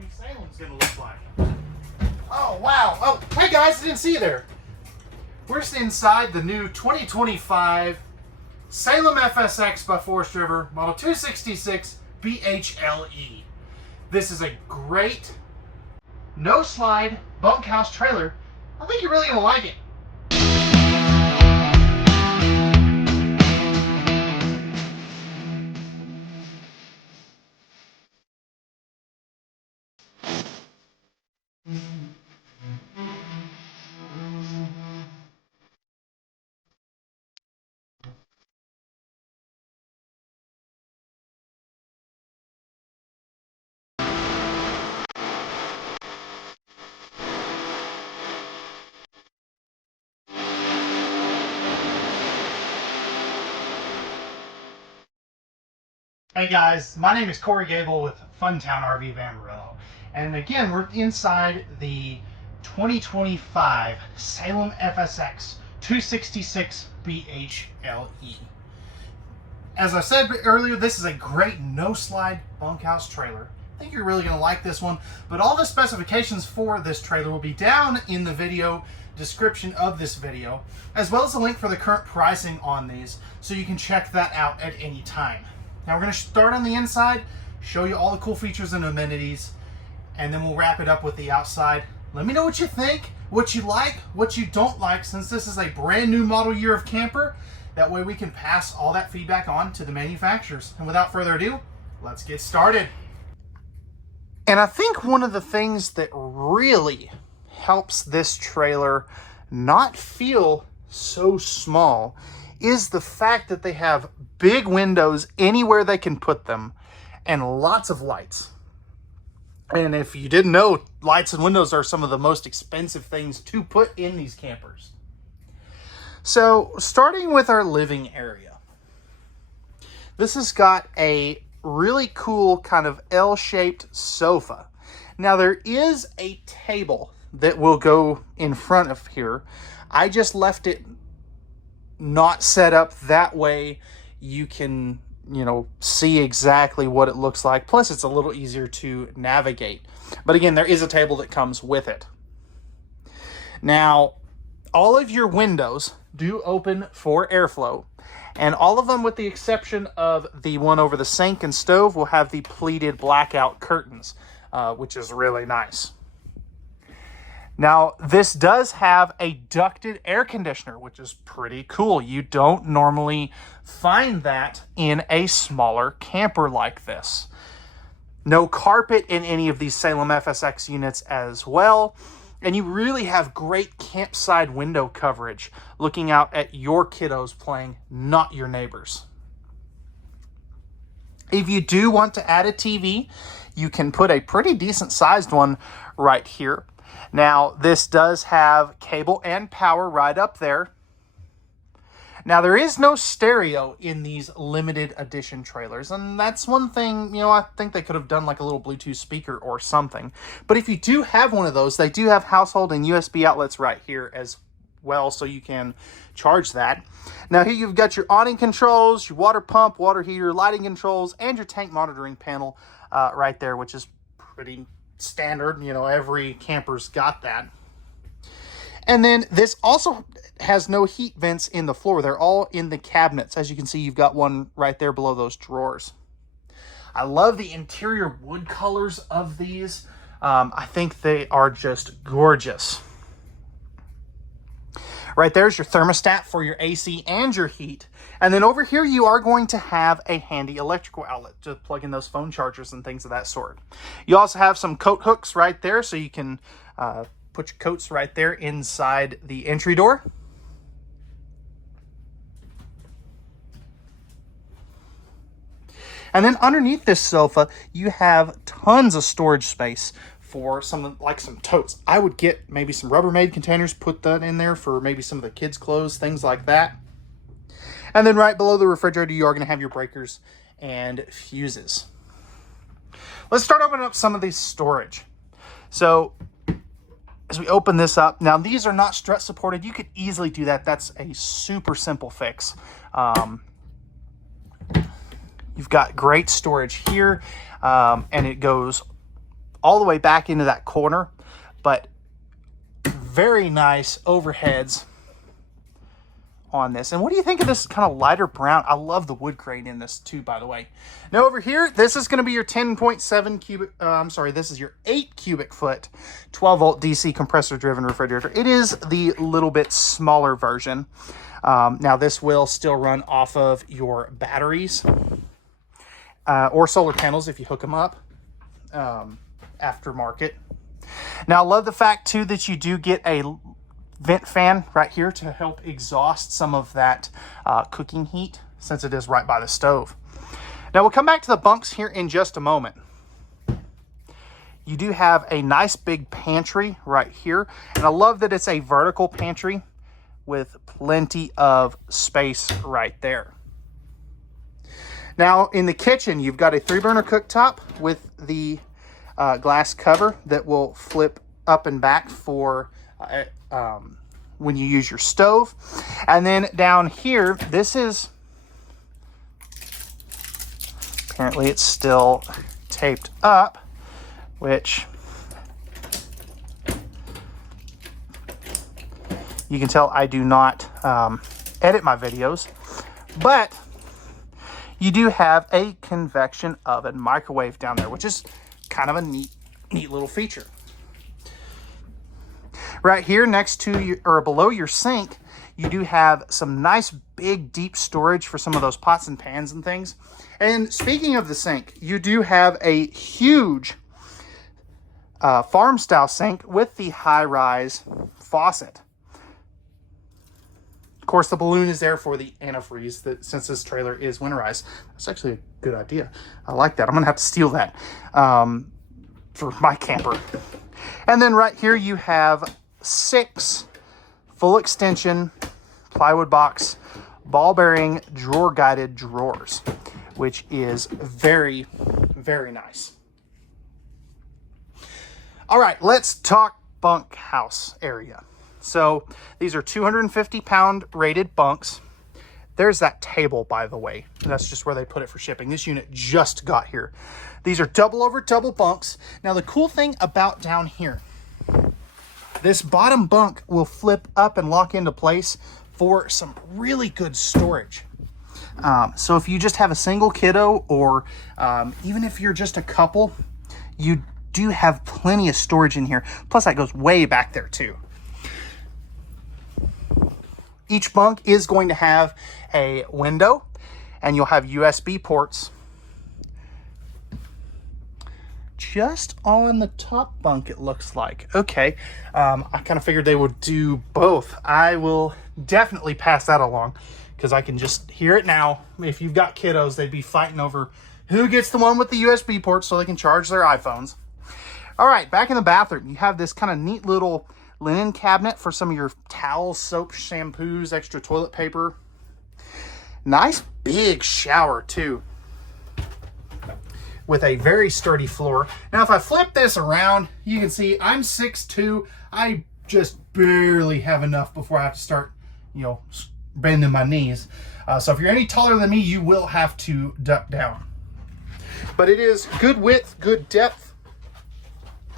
new Salem's gonna look like. Oh, wow. Oh, hey guys, I didn't see you there. We're just inside the new 2025 Salem FSX by Forest River, model 266 BHLE. This is a great no-slide bunkhouse trailer. I think you're really gonna like it. Hey guys, my name is Cory Gabel with Fun Town RV Amarillo. And again, we're inside the 2025 Salem FSX 266 BHLE. As I said earlier, this is a great no-slide bunkhouse trailer. I think you're really going to like this one, but all the specifications for this trailer will be down in the video description of this video, as well as a link for the current pricing on these, so you can check that out at any time. Now we're going to start on the inside, show you all the cool features and amenities, and then we'll wrap it up with the outside. Let me know what you think, what you like, what you don't like, since this is a brand new model year of camper. That way we can pass all that feedback on to the manufacturers. And without further ado, let's get started. And I think one of the things that really helps this trailer not feel so small is the fact that they have big windows anywhere they can put them and lots of lights. And if you didn't know, lights and windows are some of the most expensive things to put in these campers. So starting with our living area, this has got a really cool kind of L-shaped sofa. Now there is a table that will go in front of here. I just left it not set up that way you can, see exactly what it looks like. Plus it's a little easier to navigate. But again, there is a table that comes with it. Now, all of your windows do open for airflow, and all of them, with the exception of the one over the sink and stove, will have the pleated blackout curtains, which is really nice. Now, this does have a ducted air conditioner, which is pretty cool. You don't normally find that in a smaller camper like this. No carpet in any of these Salem FSX units as well. And you really have great campsite window coverage, looking out at your kiddos playing, not your neighbors. If you do want to add a TV, you can put a pretty decent sized one right here. Now, this does have cable and power right up there. Now, there is no stereo in these limited edition trailers, and that's one thing, I think they could have done like a little Bluetooth speaker or something. But if you do have one of those, they do have household and USB outlets right here as well, so you can charge that. Now, here you've got your awning controls, your water pump, water heater, lighting controls, and your tank monitoring panel right there, which is pretty standard. Every camper's got that. And then this also has no heat vents in the floor. They're all in the cabinets. As you can see, you've got one right there below those drawers. I love the interior wood colors of these. I think they are just gorgeous. Right there's your thermostat for your AC and your heat. And then over here, you are going to have a handy electrical outlet to plug in those phone chargers and things of that sort. You also have some coat hooks right there, so you can put your coats right there inside the entry door. And then underneath this sofa, you have tons of storage space for some totes. I would get maybe some Rubbermaid containers, put that in there for maybe some of the kids' clothes, things like that. And then right below the refrigerator, you are going to have your breakers and fuses. Let's start opening up some of these storage. So as we open this up, now these are not strut supported. You could easily do that. That's a super simple fix. You've got great storage here, and it goes all the way back into that corner, but very nice overheads on this. And what do you think of this kind of lighter brown? I love the wood grain in this too, by the way. Now over here, this is going to be your 10.7 cubic, this is your 8 cubic foot, 12 volt DC compressor driven refrigerator. It is the little bit smaller version. Now this will still run off of your batteries or solar panels if you hook them up aftermarket. Now I love the fact too that you do get a vent fan right here to help exhaust some of that cooking heat, since it is right by the stove. Now we'll come back to the bunks here in just a moment. You do have a nice big pantry right here, and I love that it's a vertical pantry with plenty of space right there. Now in the kitchen, you've got a 3-burner cooktop with the glass cover that will flip up and back for when you use your stove. And then down here, this is, apparently it's still taped up, which you can tell I do not edit my videos, but you do have a convection oven microwave down there, which is kind of a neat little feature. Right here next to you, or below your sink, you do have some nice big deep storage for some of those pots and pans and things. And speaking of the sink, you do have a huge farm style sink with the high-rise faucet. Of course, the balloon is there for the antifreeze, since this trailer is winterized. That's actually a good idea. I like that. I'm gonna have to steal that for my camper. And then right here you have 6 full extension plywood box ball bearing drawer guided drawers, which is very, very nice. All right, let's talk bunkhouse area. So these are 250-pound rated bunks. There's that table, by the way. That's just where they put it for shipping. This unit just got here. These are double over double bunks. Now the cool thing about down here, this bottom bunk will flip up and lock into place for some really good storage. So if you just have a single kiddo, or even if you're just a couple, you do have plenty of storage in here. Plus that goes way back there too. Each bunk is going to have a window, and you'll have USB ports just on the top bunk, it looks like. Okay, I kind of figured they would do both. I will definitely pass that along, because I can just hear it now. If you've got kiddos, they'd be fighting over who gets the one with the USB port so they can charge their iPhones. All right, back in the bathroom, you have this kind of neat little linen cabinet for some of your towels, soap, shampoos, extra toilet paper. Nice big shower too, with a very sturdy floor. Now, if I flip this around, you can see I'm 6'2". I just barely have enough before I have to start, bending my knees. So if you're any taller than me, you will have to duck down. But it is good width, good depth.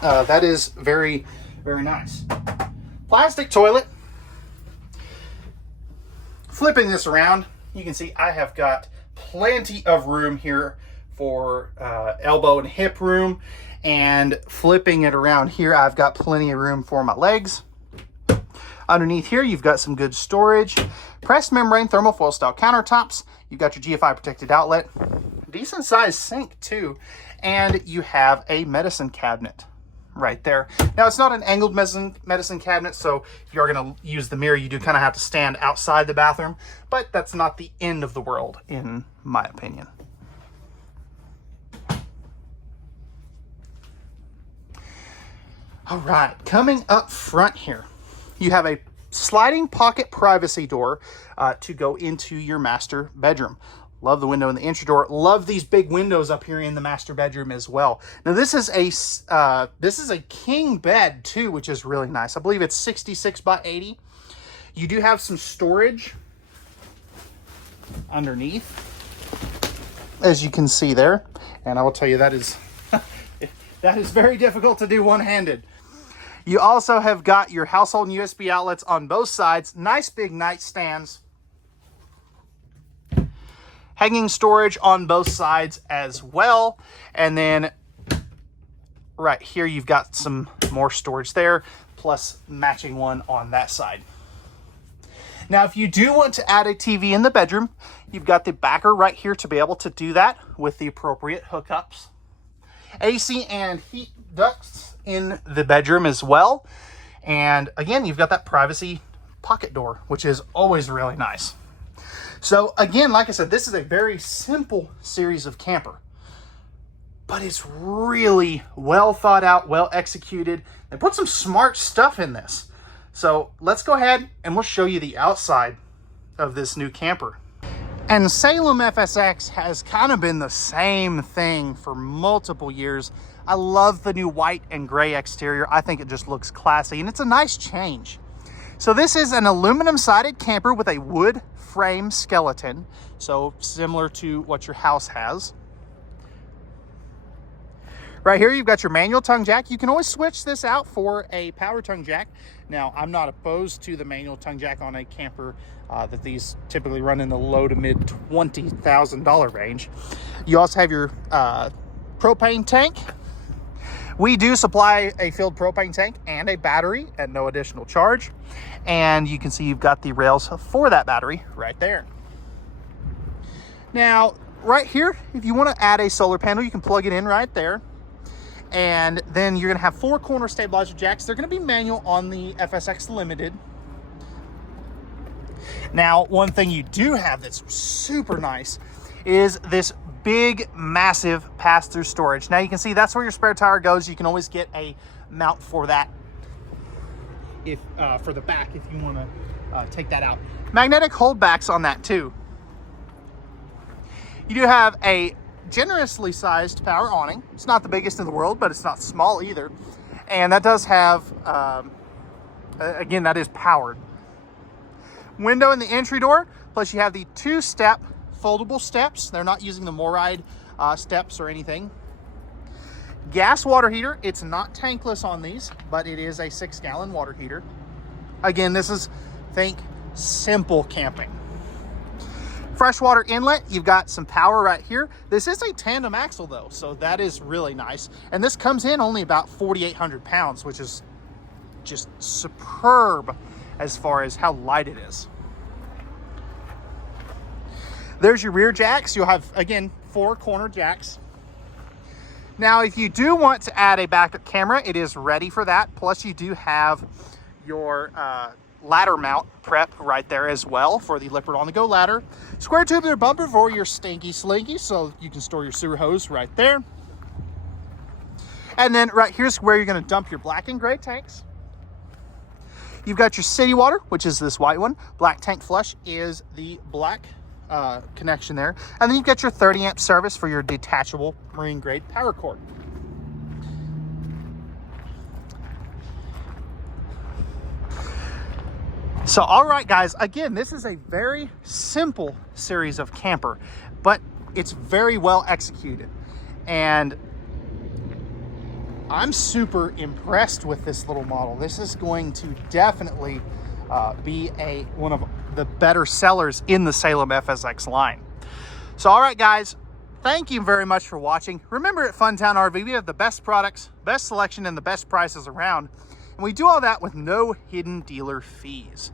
That is very, very nice. Plastic toilet. Flipping this around, you can see I have got plenty of room here for elbow and hip room, and flipping it around here, I've got plenty of room for my legs. Underneath here, you've got some good storage. Pressed membrane thermofoil style countertops. You've got your GFI protected outlet. Decent sized sink too. And you have a medicine cabinet right there. Now, it's not an angled medicine cabinet, so if you're going to use the mirror, you do kind of have to stand outside the bathroom, but that's not the end of the world, in my opinion. All right, coming up front here, you have a sliding pocket privacy door to go into your master bedroom. Love the window in the entry door. Love these big windows up here in the master bedroom as well. Now this is a king bed too, which is really nice. I believe it's 66 by 80. You do have some storage underneath, as you can see there. And I will tell you, that is That is very difficult to do one-handed. You also have got your household USB outlets on both sides. Nice big nightstands. Hanging storage on both sides as well. And then right here, you've got some more storage there, plus matching one on that side. Now, if you do want to add a TV in the bedroom, you've got the backer right here to be able to do that with the appropriate hookups. AC and heat ducts in the bedroom as well. And again, you've got that privacy pocket door, which is always really nice. So again, like I said, this is a very simple series of camper, but it's really well thought out, well executed. They put some smart stuff in this. So let's go ahead and we'll show you the outside of this new camper. And Salem FSX has kind of been the same thing for multiple years. I love the new white and gray exterior. I think it just looks classy and it's a nice change. So this is an aluminum sided camper with a wood frame skeleton. So similar to what your house has. Right here, you've got your manual tongue jack. You can always switch this out for a power tongue jack. Now, I'm not opposed to the manual tongue jack on a camper that these typically run in the low to mid $20,000 range. You also have your propane tank. We do supply a filled propane tank and a battery at no additional charge. And you can see you've got the rails for that battery right there. Now, right here, if you want to add a solar panel, you can plug it in right there. And then you're going to have 4 corner stabilizer jacks. They're going to be manual on the FSX Limited. Now, one thing you do have that's super nice is this big, massive pass-through storage. Now, you can see that's where your spare tire goes. You can always get a mount for that if for the back if you want to take that out. Magnetic holdbacks on that too. You do have a generously sized power awning. It's not the biggest in the world, but it's not small either. And that does have, again, that is powered. Window in the entry door, plus you have the 2-step foldable steps. They're not using the Moride steps or anything. Gas water heater. It's not tankless on these, but it is a 6-gallon water heater. Again, this is, think, simple camping. Freshwater inlet, you've got some power right here. This is a tandem axle though, so that is really nice. And this comes in only about 4,800 pounds, which is just superb as far as how light it is. There's your rear jacks. You'll have, again, 4 corner jacks. Now, if you do want to add a backup camera, it is ready for that. Plus, you do have your ladder mount prep right there as well for the Lippert on-the-go ladder. Square tubular bumper for your stinky slinky, so you can store your sewer hose right there. And then right here's where you're going to dump your black and gray tanks. You've got your city water, which is this white one. Black tank flush is the black connection there. And then you've got your 30 amp service for your detachable marine grade power cord. So, all right, guys, again, this is a very simple series of camper, but it's very well executed. And I'm super impressed with this little model. This is going to definitely be one of the better sellers in the Salem FSX line. So, all right, guys, thank you very much for watching. Remember, at Fun Town RV, we have the best products, best selection, and the best prices around. And we do all that with no hidden dealer fees.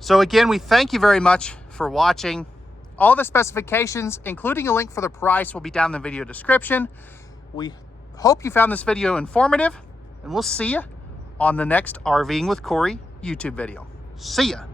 So again, we thank you very much for watching. All the specifications, including a link for the price, will be down in the video description. We hope you found this video informative, and we'll see you on the next RVing with Cory YouTube video. See ya.